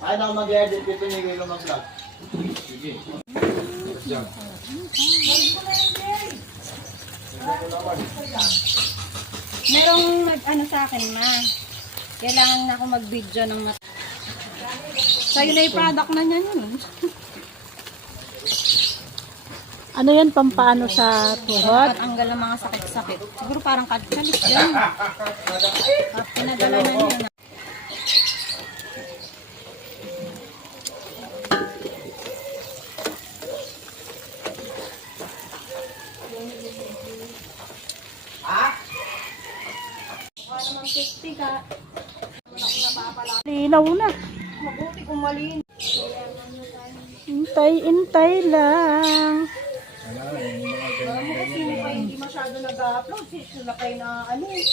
Ay, na mag-edit dito niyo yung mag-vlog. Sige. Diyan. Merong ano sa akin, ma. Kailangan na ako mag-video ng mat. Sa'yo na yung product na niyan yun. Ano yan, pampaano sa tuhod? Patanggal ng mga sakit-sakit. Siguro parang kadkalis yan. Pinadala na niya na. Linaw na. Mabuti kung maliin. Intay lang. Sino pa hindi masyado nag-upload? Sila kayo na ano eh.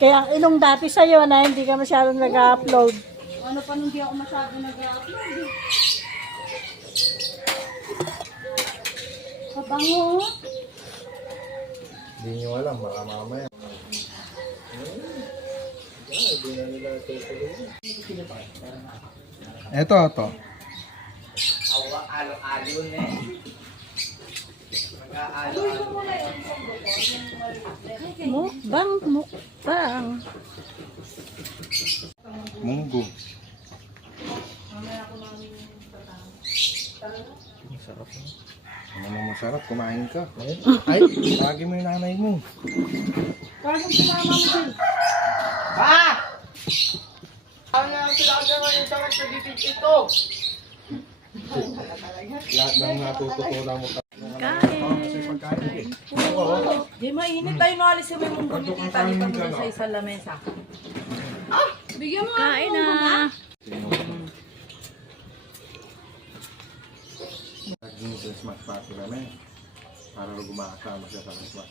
Kaya ang ilong dati sa'yo na hindi ka masyadong nag-upload. Ano pa nung di ako masyado nag-upload eh. Kabango. Hindi nyo alam, baka mamaya. Ito. Alo-alo na eh. Mag-alo-alo. Mukbang. Munggo. Masarap. Ano nang masarap? Kumain ka. Ay, tawagin mo yung nanay mo. Parang sumama mo din. Ha? Ano na sila naman yung sarap sa bibig ito? Lahat ng natututunan mo. Kain. Di mainit tayo no alis yung munggo ni tita ni pag sa isang lamesa. Bigyan mo Kain na. Naging Christmas party kami. Para gumakasama siya sa Christmas.